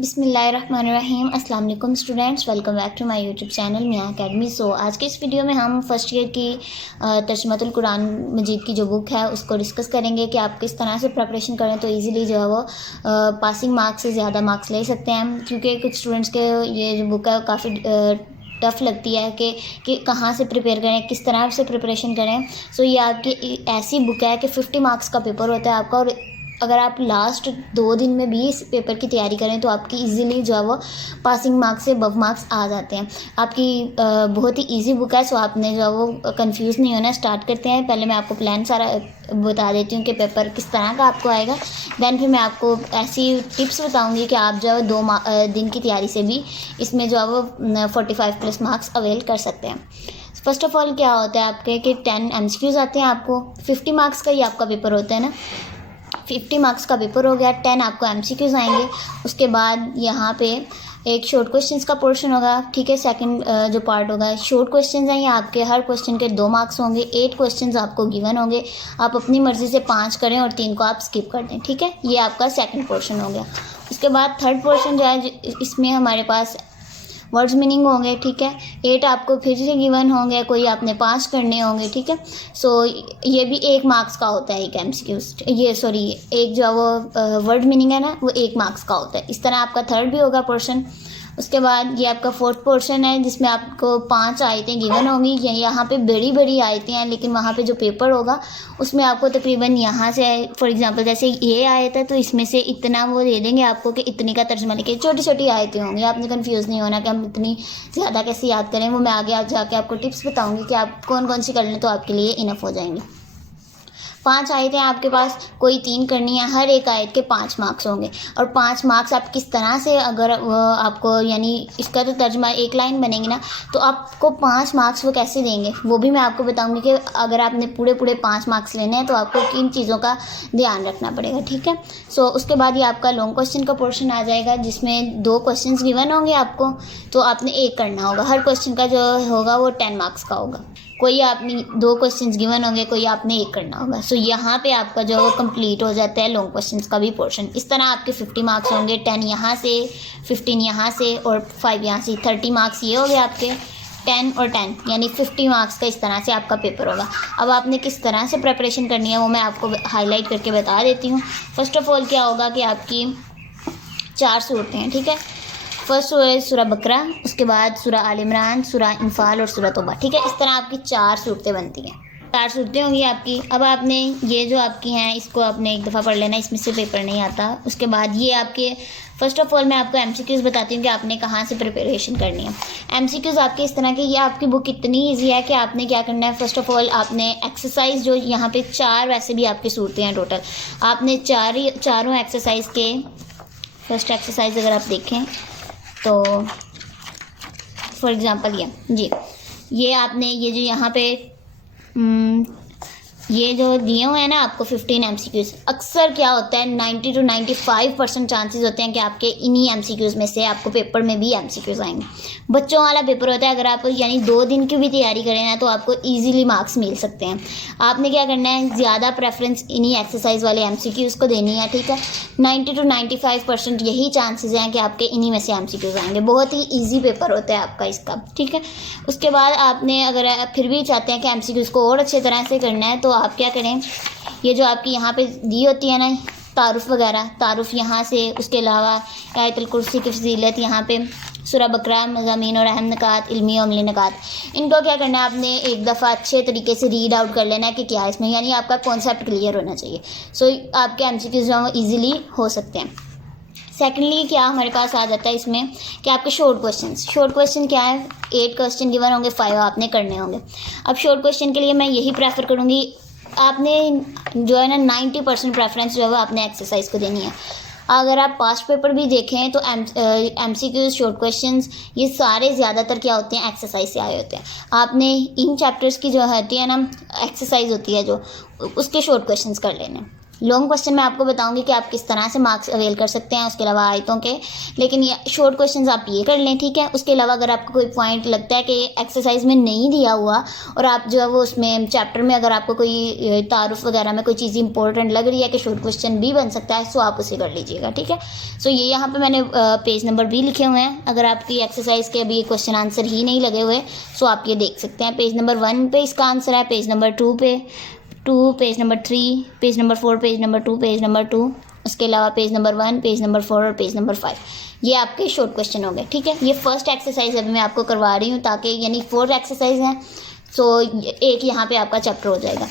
बिस्मिल्लाहिर्रहमानिर्रहीम। अस्सलाम वालेकुम students, welcome back to my YouTube channel Miyan academy. आज के इस वीडियो में हम फर्स्ट ईयर की तर्जुमतुल कुरान मजीद की जो बुक है उसको डिस्कस करेंगे कि आप किस तरह से प्रिपरेशन करें तो इजीली जो है वो पासिंग मार्क्स से ज़्यादा मार्क्स ले सकते हैं। क्योंकि कुछ स्टूडेंट्स के ये जो बुक है काफ़ी टफ़ लगती है कि कहाँ से प्रिपेयर करें, किस तरह से प्रिपरेशन करें। ये आपकी ऐसी बुक है कि 50 मार्क्स का पेपर होता है आपका, और अगर आप लास्ट 2 दिन में भी इस पेपर की तैयारी करें तो आपकी इजीली जो है वो पासिंग मार्क्स से अबव मार्क्स आ जाते हैं। आपकी बहुत ही इजी बुक है, आपने जो है वो कंफ्यूज नहीं होना। स्टार्ट करते हैं। पहले मैं आपको प्लान सारा बता देती हूँ कि पेपर किस तरह का आपको आएगा। दैन फिर मैं आपको ऐसी टिप्स बताऊँगी कि आप जो है 2 दिन की तैयारी से भी इसमें जो है वो 45+ मार्क्स अवेल कर सकते हैं। फर्स्ट ऑफ ऑल क्या होता है आपके कि 10 MCQs आते हैं आपको। 50 मार्क्स का ही आपका पेपर होता है ना। 50 मार्क्स का पेपर हो गया, 10 आपको MCQs आएंगे। उसके बाद यहाँ पे एक शॉर्ट क्वेश्चंस का पोर्शन होगा, ठीक है। सेकंड जो पार्ट होगा शॉर्ट क्वेश्चंस हैं, ये आपके हर क्वेश्चन के 2 मार्क्स होंगे। 8 क्वेश्चंस आपको गिवन होंगे, आप अपनी मर्ज़ी से 5 करें और 3 को आप स्किप कर दें, ठीक है। ये आपका सेकंड पोर्शन हो गया। उसके बाद थर्ड पोर्शन जो है इसमें हमारे पास वर्ड्स मीनिंग होंगे, ठीक है। 8 आपको फिर से गिवन होंगे, कोई आपने 5 करने होंगे, ठीक है। ये भी 1 मार्क्स का होता है। एक MCQs एक जो वो वर्ड मीनिंग है ना, वो 1 मार्क्स का होता है। इस तरह आपका थर्ड भी होगा पोर्शन। उसके बाद ये आपका फोर्थ पोर्शन है जिसमें आपको 5 आयतें गिवन होंगी। यहाँ पे बड़ी बड़ी आयतें हैं, लेकिन वहाँ पे जो पेपर होगा उसमें आपको तकरीबन यहाँ से फॉर एग्जांपल जैसे ये आयत है तो इसमें से इतना वो दे देंगे आपको कि इतनी का तर्जुमा लिखे। छोटी छोटी आयतें होंगी, आपने कंफ्यूज नहीं होना कि हम इतनी ज़्यादा कैसे याद करें। वो मैं आगे जाके आपको टिप्स बताऊँगी कि आप कौन कौन सी कर लें तो आपके लिए इनफ हो जाएंगी। 5 आयतें आपके पास, कोई 3 करनी है। हर एक आयत के 5 मार्क्स होंगे, और 5 मार्क्स आप किस तरह से अगर आपको यानी इसका तो तर्जुमा एक लाइन बनेगी ना, तो आपको 5 मार्क्स वो कैसे देंगे वो भी मैं आपको बताऊंगी कि अगर आपने पूरे 5 मार्क्स लेने हैं तो आपको किन चीज़ों का ध्यान रखना पड़ेगा, ठीक है। उसके बाद ये आपका लॉन्ग क्वेश्चन का पोर्शन आ जाएगा जिसमें 2 क्वेश्चन गिवन होंगे आपको, तो आपने एक करना होगा। हर क्वेश्चन का जो होगा वो 10 मार्क्स का होगा। कोई आपने 2 क्वेश्चंस गिवन होंगे, कोई आपने एक करना होगा। यहाँ पे आपका जो वो कंप्लीट हो जाता है लॉन्ग क्वेश्चंस का भी पोर्शन। इस तरह आपके 50 मार्क्स होंगे, 10 यहाँ से, 15 यहाँ से और 5 यहाँ से। 30 मार्क्स ये हो गए आपके। 10 और 10 यानी 50 मार्क्स का इस तरह से आपका पेपर होगा। अब आपने किस तरह से प्रिपरेशन करनी है वो मैं आपको हाईलाइट करके बता देती हूँ। फर्स्ट ऑफ ऑल क्या होगा कि आपकी 4 सूरतें हैं, ठीक है। फर्स्ट है सूरह बकरा, उसके बाद सूरह आल इमरान, सूरह इंफाल और सूरह तौबा, ठीक है। इस तरह आपकी 4 सूरतें बनती हैं। 4 सूरतें होंगी आपकी। अब आपने ये जो आपकी हैं इसको आपने एक दफ़ा पढ़ लेना, इसमें से पेपर नहीं आता। उसके बाद ये आपके फर्स्ट ऑफ ऑल मैं आपको MCQs बताती हूँ कि आपने कहाँ से प्रिपरेशन करनी है। MCQs आपके इस तरह के, ये आपकी बुक इतनी ईजी है कि आपने क्या करना है। फर्स्ट ऑफ ऑल आपने एक्सरसाइज जो यहाँ पे 4 वैसे भी आपकी सूरतें हैं टोटल, आपने चारों एक्सरसाइज के फर्स्ट एक्सरसाइज अगर आप देखें तो फॉर एग्ज़ाम्पल ये आपने ये जो यहाँ पे ये जो दिए हुए हैं ना आपको 15 MCQs, अक्सर क्या होता है 90 to 95% चांसेस होते हैं कि आपके इन्हीं MCQs में से आपको पेपर में भी MCQs आएंगे। बच्चों वाला पेपर होता है। अगर आप यानी 2 दिन की भी तैयारी करें ना तो आपको इजीली मार्क्स मिल सकते हैं। आपने क्या करना है, ज़्यादा प्रेफरेंस इन्हीं एक्सरसाइज वाले MCQs को देनी है, ठीक है। 90 to 95% यही चांसेस हैं कि आपके इन्हीं में से MCQs आएंगे। बहुत ही ईजी पेपर होता है आपका इसका, ठीक है। उसके बाद आपने अगर फिर भी चाहते हैं कि MCQs को और अच्छे तरह से करना है तो आप क्या करें, ये जो आपकी यहाँ पे दी होती है ना तारुफ वगैरह, तारुफ यहाँ से, उसके अलावा आयतुल कुर्सी की फजीलत, यहाँ पे सूरह बकरा, मज़ामीन और अहम नकात, इल्मी और अमली नकात, इनको क्या करना है आपने एक दफ़ा अच्छे तरीके से रीड आउट कर लेना है कि क्या है इसमें, यानी आपका कॉन्सेप्ट क्लियर होना चाहिए। आपके MCQs जो हैं वो ईजिली हो सकते हैं। सेकेंडली क्या हमारे पास आ जाता है इसमें कि आपके शॉर्ट क्वेश्चन क्या है, 8 क्वेश्चन गिवन होंगे, 5 आपने करने होंगे। अब शॉर्ट क्वेश्चन के लिए मैं यही प्रेफर करूँगी, आपने जो है ना 90% प्रेफरेंस जो है वो आपने एक्सरसाइज को देनी है। अगर आप पास्ट पेपर भी देखें तो MCQs शॉर्ट क्वेश्चंस ये सारे ज़्यादातर क्या होते हैं एक्सरसाइज से आए होते हैं। आपने इन चैप्टर्स की जो होती है ना एक्सरसाइज होती है जो, उसके शॉर्ट क्वेश्चंस कर लेने। लॉन्ग क्वेश्चन मैं आपको बताऊंगी कि आप किस तरह से मार्क्स अवेल कर सकते हैं, उसके अलावा आयतों के, लेकिन ये शॉर्ट क्वेश्चंस आप ये कर लें, ठीक है। उसके अलावा अगर आपको कोई पॉइंट लगता है कि एक्सरसाइज में नहीं दिया हुआ और आप जो है वो उसमें चैप्टर में अगर आपको कोई तारुफ वगैरह में कोई चीज़ इंपॉर्टेंट लग रही है कि शॉर्ट क्वेश्चन भी बन सकता है, सो आप उसे कर लीजिएगा, ठीक है। सो ये यहाँ पर मैंने पेज नंबर भी लिखे हुए हैं। अगर आपकी एक्सरसाइज के अभी क्वेश्चन आंसर ही नहीं लगे हुए, सो आप ये देख सकते हैं। पेज नंबर 1 पे इसका आंसर है, पेज नंबर 2 पे 2, page number 3, page number 4, page number 2, page number 2, उसके अलावा पेज नंबर 1, पेज नंबर 4 और पेज नंबर 5। ये आपके शॉर्ट क्वेश्चन हो गए, ठीक है। ये फर्स्ट एक्सरसाइज अभी मैं आपको करवा रही हूँ, ताकि यानी 4 एक्सरसाइज हैं, सो एक यहाँ पे आपका चैप्टर हो जाएगा।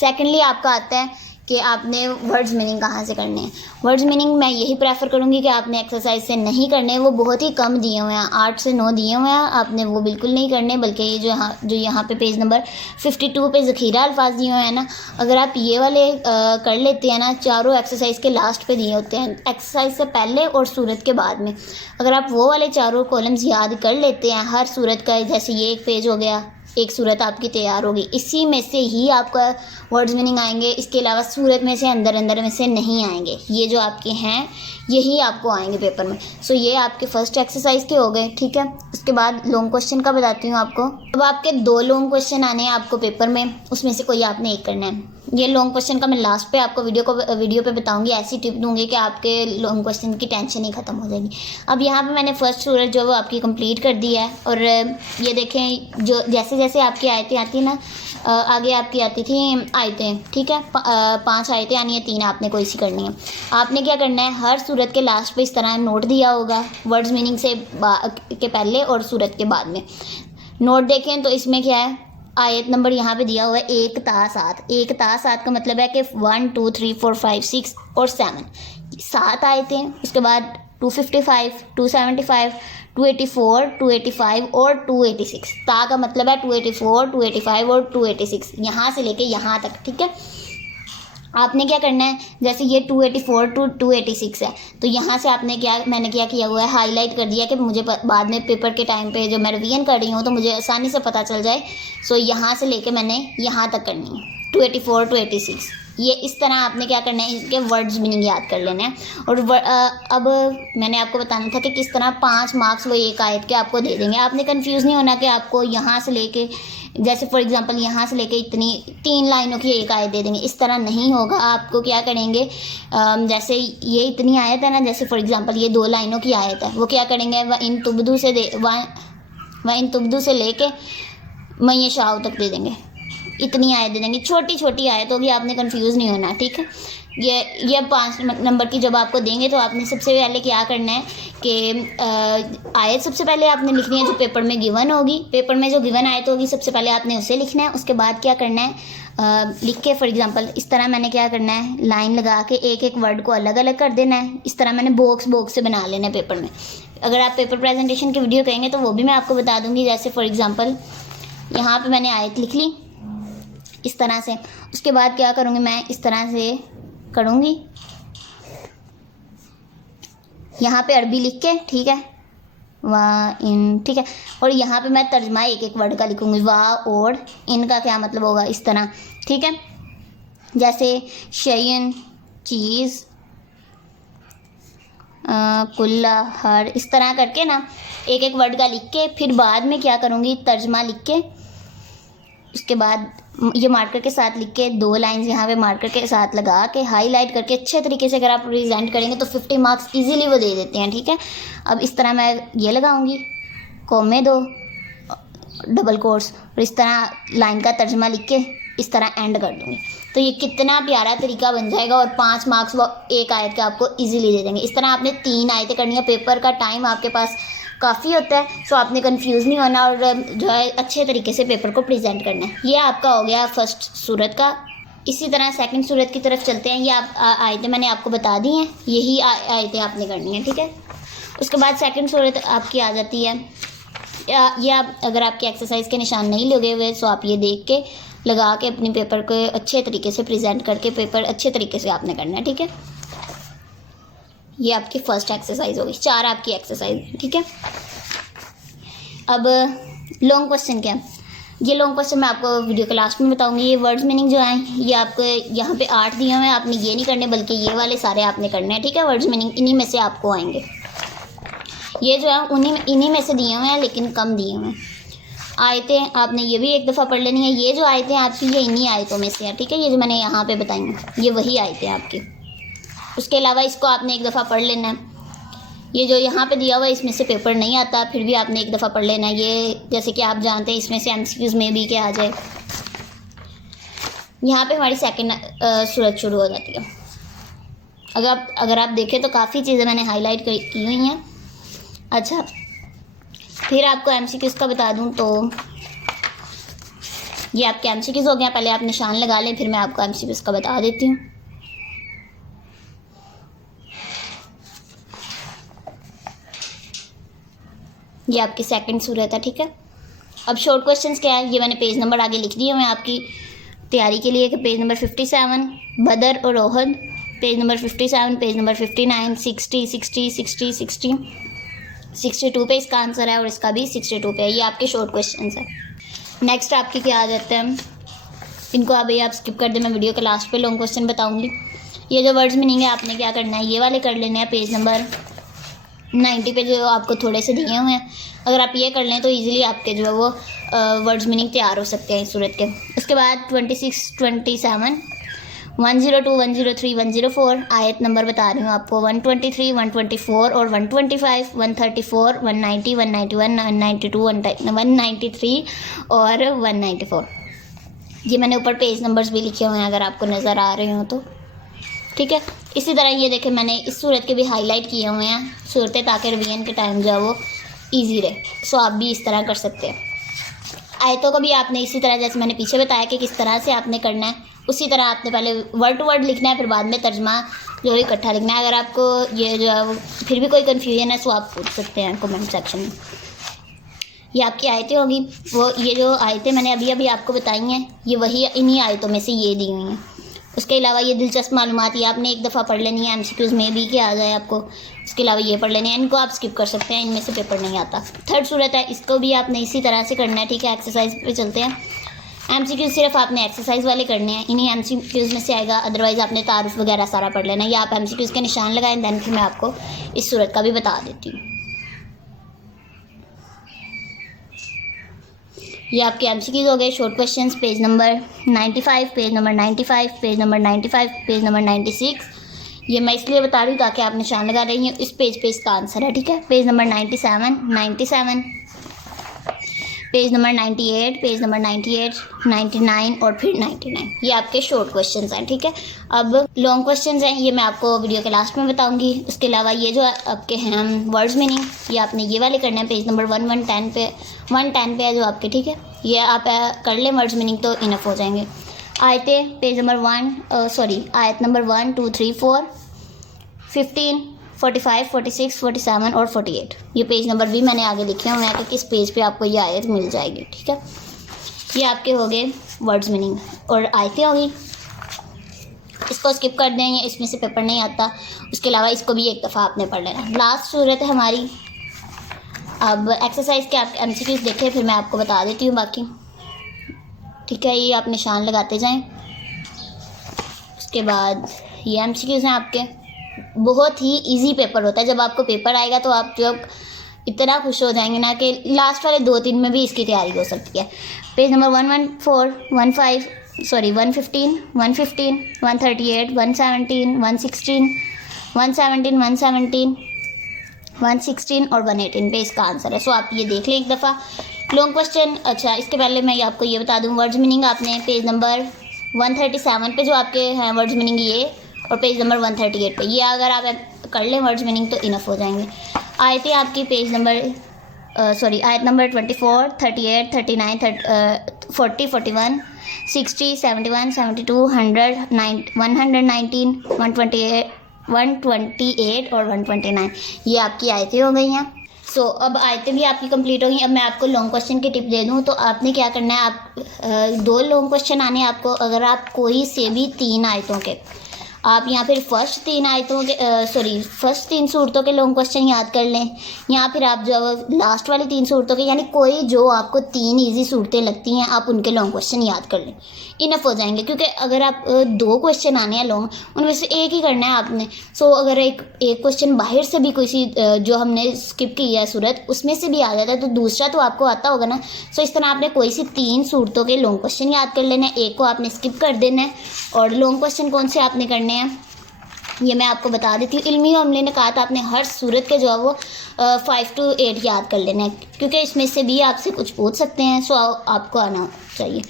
सेकेंडली आपका आता है कि आपने वर्ड्स मीनिंग कहाँ से करने हैं। वर्ड्स मीनिंग मैं यही प्रेफर करूँगी कि आपने एक्सरसाइज से नहीं करने, वो बहुत ही कम दिए हुए हैं, 8 से 9 दिए हुए हैं, आपने वो बिल्कुल नहीं करने। बल्कि ये जो यहाँ पे पेज नंबर 52 पे ज़ख़ीरा अल्फाज दिए हुए हैं ना, अगर आप ये वाले कर लेते हैं ना, चारों एक्सरसाइज के लास्ट पे दिए होते हैं, एक्सरसाइज से पहले और सूरत के बाद में, अगर आप वो वाले चारों कॉलम्स याद कर लेते हैं हर सूरत का, जैसे ये एक पेज हो गया, एक सूरत आपकी तैयार होगी, इसी में से ही आपका वर्ड्स मीनिंग आएंगे। इसके अलावा सूरत में से अंदर में से नहीं आएंगे, ये जो आपके हैं यही आपको आएंगे पेपर में। सो ये आपके फर्स्ट एक्सरसाइज के हो गए, ठीक है। उसके बाद लॉन्ग क्वेश्चन का बताती हूँ आपको। अब आपके 2 लॉन्ग क्वेश्चन आने हैं आपको पेपर में, उसमें से कोई आपने एक करना है। ये लॉन्ग क्वेश्चन का मैं लास्ट पे आपको वीडियो पे बताऊंगी, ऐसी टिप दूंगी कि आपके लॉन्ग क्वेश्चन की टेंशन ही ख़त्म हो जाएगी। अब यहाँ पे मैंने फर्स्ट सूरत जो है वो आपकी कंप्लीट कर दी है, और ये देखें जो जैसे जैसे आपकी आयतें आती ना, आगे आपकी आती थी आयतें, ठीक है। 5 आयतें आनी है, 3 आपने कोई सी करनी है। आपने क्या करना है, हर सूरत के लास्ट पे इस तरह नोट दिया होगा, वर्ड्स मीनिंग से के पहले और सूरत के बाद में नोट देखें तो इसमें क्या है, आयत नंबर यहाँ पे दिया हुआ है 1 ता 7। 1 ता 7 का मतलब है कि 1 2 3 4 5 6 और 7, 7 आयतें। उसके बाद 255, 275, 284, 285 और 286। ता का मतलब है 284, 285 और 286, यहाँ से लेके यहाँ तक, ठीक है। आपने क्या करना है, जैसे ये 284 टू 286 है, तो यहाँ से मैंने क्या किया हुआ है, हाईलाइट कर दिया कि मुझे बाद में पेपर के टाइम पे जो मैं रिवीजन कर रही हूँ तो मुझे आसानी से पता चल जाए। सो यहाँ से लेके मैंने यहाँ तक करनी है, 284 टू 86। ये इस तरह आपने क्या करना है, इसके वर्ड्स मीनिंग याद कर लेने हैं। और अब मैंने आपको बताना था कि किस तरह 5 मार्क्स वो एक आयत के आपको दे देंगे। आपने कंफ्यूज नहीं होना कि आपको यहाँ से लेके, जैसे फॉर एग्जांपल यहाँ से लेके इतनी 3 लाइनों की एक आयत दे देंगे, इस तरह नहीं होगा। आपको क्या करेंगे, जैसे ये इतनी आयत है ना, जैसे फॉर एग्जांपल ये 2 लाइनों की आयत है, वो क्या करेंगे, व इन तुबदू से लेके मैं शाह तक दे देंगे, इतनी आयत दे देंगे, छोटी छोटी आयत होगी, आपने कंफ्यूज नहीं होना, ठीक है। ये 5 नंबर की जब आपको देंगे तो आपने सबसे पहले क्या करना है कि आयत सबसे पहले आपने लिखनी है जो पेपर में गिवन होगी। पेपर में जो गिवन आयत होगी सबसे पहले आपने उसे लिखना है। उसके बाद क्या करना है, लिख के फॉर एग्जांपल इस तरह मैंने क्या करना है, लाइन लगा के एक एक वर्ड को अलग अलग कर देना है। इस तरह मैंने बॉक्स से बना लेना है पेपर में। अगर आप पेपर प्रेजेंटेशन की वीडियो कहेंगे तो वो भी मैं आपको बता दूँगी। जैसे फॉर एग्ज़ाम्पल यहाँ पर मैंने आयत लिख ली इस तरह से, उसके बाद क्या करूँगी, मैं इस तरह से करूँगी, यहाँ पे अरबी लिख के, ठीक है, वाह इन, ठीक है। और यहाँ पे मैं तर्जमा एक एक वर्ड का लिखूँगी, वाह और इनका क्या मतलब होगा, इस तरह, ठीक है। जैसे शयन चीज़, कुल्ला हर, इस तरह करके ना एक एक वर्ड का लिख के, फिर बाद में क्या करूँगी, तर्जमा लिख के, उसके बाद ये मार्कर के साथ लिख के 2 लाइंस यहाँ पे मार्कर के साथ लगा के हाईलाइट करके अच्छे तरीके से अगर आप प्रेजेंट करेंगे तो 50 मार्क्स इजीली वो दे देते हैं, ठीक है। अब इस तरह मैं ये लगाऊंगी, कॉमे 2 डबल कोट्स, और इस तरह लाइन का तर्जमा लिख के इस तरह एंड कर दूँगी। तो ये कितना प्यारा तरीका बन जाएगा और 5 मार्क्स वो एक आयत के आपको ईजिली दे देंगे। इस तरह आपने 3 आयतें करनी है। पेपर का टाइम आपके पास काफ़ी होता है, सो आपने कंफ्यूज नहीं होना और जो है अच्छे तरीके से पेपर को प्रेजेंट करना है। ये आपका हो गया फर्स्ट सूरत का। इसी तरह सेकंड सूरत की तरफ चलते हैं। ये आप आयतें मैंने आपको बता दी हैं, यही आयतें आपने करनी है, ठीक है। उसके बाद सेकंड सूरत आपकी आ जाती है। ये आप अगर आपके एक्सरसाइज के निशान नहीं लगे हुए सो आप ये देख के लगा के अपने पेपर को अच्छे तरीके से प्रेजेंट करके पेपर अच्छे तरीके से आपने करना है, ठीक है। ये आपकी फर्स्ट एक्सरसाइज होगी, 4 आपकी एक्सरसाइज, ठीक है। अब लॉन्ग क्वेश्चन क्या है, ये लॉन्ग क्वेश्चन मैं आपको वीडियो के लास्ट में बताऊंगी। ये वर्ड्स मीनिंग जो हैं ये आपको यहाँ पे 8 दिए हुए हैं, आपने ये नहीं करने बल्कि ये वाले सारे आपने करने हैं, ठीक है। वर्ड्स मीनिंग इन्हीं में से आपको आएंगे, ये जो है इन्हीं में से दिए हुए हैं लेकिन कम दिए हुए हैं। आयतें आपने ये भी एक दफ़ा पढ़ लेनी है। ये जो आयतें आपकी ये इन्हीं आयतों में से हैं, ठीक है। ये जो मैंने यहाँ पे बताई हैं ये वही आयतें आपकी। उसके अलावा इसको आपने एक दफ़ा पढ़ लेना है। ये जो यहाँ पे दिया हुआ है इसमें से पेपर नहीं आता, फिर भी आपने एक दफ़ा पढ़ लेना है। ये जैसे कि आप जानते हैं इसमें से MCQs में भी क्या आ जाए। यहाँ पे हमारी सेकंड सूरत शुरू हो जाती है। अगर आप देखें तो काफ़ी चीज़ें मैंने हाईलाइट की हुई हैं। अच्छा, फिर आपको MCQs का बता दूं तो ये आपके MCQs हो गए। पहले आप निशान लगा लें, फिर मैं आपको MCQs का बता देती हूँ। ये आपकी सेकंड सूरत है, ठीक है। अब शॉर्ट क्वेश्चंस क्या है, ये मैंने पेज नंबर आगे लिख दिए मैं आपकी तैयारी के लिए कि पेज नंबर 57 बदर और Uhud, page number 57, page number 59, 60, 60, 60, 60, 62 पे इसका आंसर है और इसका भी 62 पे है। ये आपके शॉर्ट क्वेश्चंस है। नेक्स्ट आपकी क्या आ जाते हैं, इनको अभी आप स्किप कर दें, मैं वीडियो के लास्ट पे लॉन्ग क्वेश्चन बताऊंगी। ये जो वर्ड्स मीनिंग है आपने क्या करना है, ये वाले कर लेने हैं पेज नंबर 90 पे जो आपको थोड़े से दिए हुए हैं। अगर आप ये कर लें तो इजीली आपके जो है वो वर्ड्स मीनिंग तैयार हो सकते हैं इस सूरत के। उसके बाद 26, 27, 102, 103, 104 आयत नंबर बता रही हूँ आपको, 123, 124 और 125, 134, 190, 191, 192, 193 और 194। ये मैंने ऊपर पेज नंबर्स भी लिखे हुए हैं अगर आपको नज़र आ रहे हो तो, ठीक है। इसी तरह ये देखें मैंने इस सूरत के भी हाईलाइट किए हुए हैं सूरतें, ताकि रिवीजन के टाइम जो है वो ईजी रहे। सो आप भी इस तरह कर सकते हैं। आयतों को भी आपने इसी तरह जैसे मैंने पीछे बताया कि किस तरह से आपने करना है, उसी तरह आपने पहले वर्ड टू वर्ड लिखना है, फिर बाद में तर्जमा जो है इकट्ठा लिखना है। अगर आपको ये जो है फिर भी कोई कन्फ्यूजन है तो आप पूछ सकते हैं कमेंट सेक्शन में। ये आपकी आयतें होगी, वो ये जो आयतें मैंने अभी आपको बताई हैं ये वही इन्हीं आयतों में से ये दी हुई हैं। उसके अलावा ये दिलचस्प मालूमात ये आपने एक दफ़ा पढ़ लेनी है, MCQs में भी क्या आ जाए आपको। उसके अलावा ये पढ़ लेनी है, इनको आप स्किप कर सकते हैं, इनमें से पेपर नहीं आता। थर्ड सूरत है, इसको भी आपने इसी तरह से करना है, ठीक है। एक्सरसाइज पे चलते हैं। MCQs सिर्फ आपने एक्सरसाइज वाले करने हैं, इन्हीं MCQs में से आएगा। अदरवाइज़ आपने तारुफ वगैरह सारा पढ़ लेना है, या आप MCQs के निशान लगाएं, दैन फिर मैं आपको इस सूरत का भी बता देती हूँ। ये आपके MCQs हो गए। Short questions page number 95, page number 95, page number 95, page number 96। ये मैं इसलिए बता रही हूँ ताकि आप निशान लगा रही हैं। इस पेज पे इसका आंसर है, ठीक है। Page number 97, 97, page number 98, page number 98, 99 और फिर 99। ये आपके शॉर्ट क्वेश्चंस हैं, ठीक है। अब लॉन्ग क्वेश्चंस हैं, ये मैं आपको वीडियो के लास्ट में बताऊंगी। उसके अलावा ये जो आपके हैं वर्ड्स मीनिंग, ये आपने ये वाले करने हैं। पेज नंबर 110 पे 110 पे है जो आपके, ठीक है। ये आप कर लें वर्ड्स मीनिंग तो इनफ हो जाएंगे। आयतें पेज नंबर आयत नंबर 1, 2, 3, 4, 15, 45, 46, 47 और 48। ये पेज नंबर भी मैंने आगे लिखे हुए हैं कि किस पेज पे आपको ये आयत मिल जाएगी, ठीक है। ये आपके हो गए वर्ड्स मीनिंग और आयतें होगी। इसको स्किप कर दें, इसमें से पेपर नहीं आता। उसके अलावा इसको भी एक दफ़ा आपने पढ़ लेना। लास्ट सूरत है हमारी। अब एक्सरसाइज के आप MCQs देखें, फिर मैं आपको बता देती हूँ बाकी, ठीक है। ये आप निशान लगाते जाएं। उसके बाद ये MCQs हैं आपके। बहुत ही इजी पेपर होता है। जब आपको पेपर आएगा तो आप जो इतना खुश हो जाएंगे ना कि लास्ट वाले 2-3 में भी इसकी तैयारी हो सकती है। पेज नंबर 115, 115, 138, 117, 116, 116 और 118 पे इसका आंसर है। सो आप ये देख लें एक दफ़ा। लॉन्ग क्वेश्चन, अच्छा इसके पहले मैं आपको ये बता दूं वर्ड्स मीनिंग आपने पेज नंबर 137 पे जो आपके हैं वर्ड्स मीनिंग ये, और पेज नंबर 138 पे ये अगर आप कर लें वर्ड्स मीनिंग तो इनफ हो जाएंगे। आयतें आपकी पेज नंबर आयत नंबर 24, 38, 39, 40, 41, 60, 71, 72, 100, 119, 128 और 129। ये आपकी आयतें हो गई हैं। सो अब आयतें भी आपकी कंप्लीट हो गई। अब मैं आपको लॉन्ग क्वेश्चन की टिप दे दूं तो आपने क्या करना है, आप 2 लॉन्ग क्वेश्चन आने आपको। अगर आप कोई से भी 3 आयतों के आप यहाँ फिर फर्स्ट 3 सूरतों के लॉन्ग क्वेश्चन याद कर लें, या फिर आप जो लास्ट वाली 3 सूरतों के, यानी कोई जो आपको 3 इजी सूरतें लगती हैं आप उनके लॉन्ग क्वेश्चन याद कर लें, इनफ हो जाएंगे। क्योंकि अगर आप 2 क्वेश्चन आने हैं लॉन्ग, उनमें से एक ही करना है आपने। सो अगर एक क्वेश्चन बाहर से भी कोई जो हमने स्किप की है सूरत, उसमें से भी आ जाता है तो दूसरा तो आपको आता होगा ना। सो इस तरह आपने कोई सी 3 सूरतों के लॉन्ग क्वेश्चन याद कर लेना है, एक को आपने स्किप कर देना है। और लॉन्ग क्वेश्चन कौन से आपने करने हैं ये मैं आपको बता देती हूँ। इल्मी और अमली ने कहा था आपने हर सूरत के जो है वो 5 to 8 याद कर लेना है, क्योंकि इसमें से भी आपसे कुछ पूछ सकते हैं। सो आपको आना चाहिए।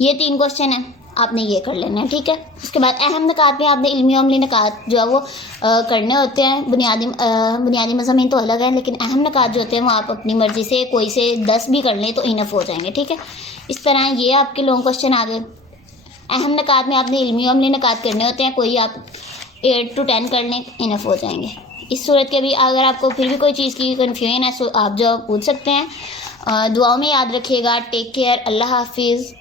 ये 3 क्वेश्चन है, आपने ये कर लेना है, ठीक है। उसके बाद अहम निकात में आपने इल्मी और अमली निकात जो है वो करने होते हैं। बुनियादी मज़ामीन तो अलग है, लेकिन अहम निकात जो होते हैं वो आप अपनी मर्ज़ी से कोई से 10 भी कर लें तो इनफ हो जाएंगे, ठीक है। इस तरह ये आपके लॉन्ग क्वेश्चन आ गए। अहम निकात में आपने इल्मी और अमली निकात करने होते हैं, कोई आप 8 to 10 कर लें, इनफ हो जाएंगे। इस सूरत के भी अगर आपको फिर भी कोई चीज़ की कन्फ्यूजन है तो आप जो पूछ सकते हैं। दुआओं में याद रखिएगा। Take care. अल्लाह हाफिज़।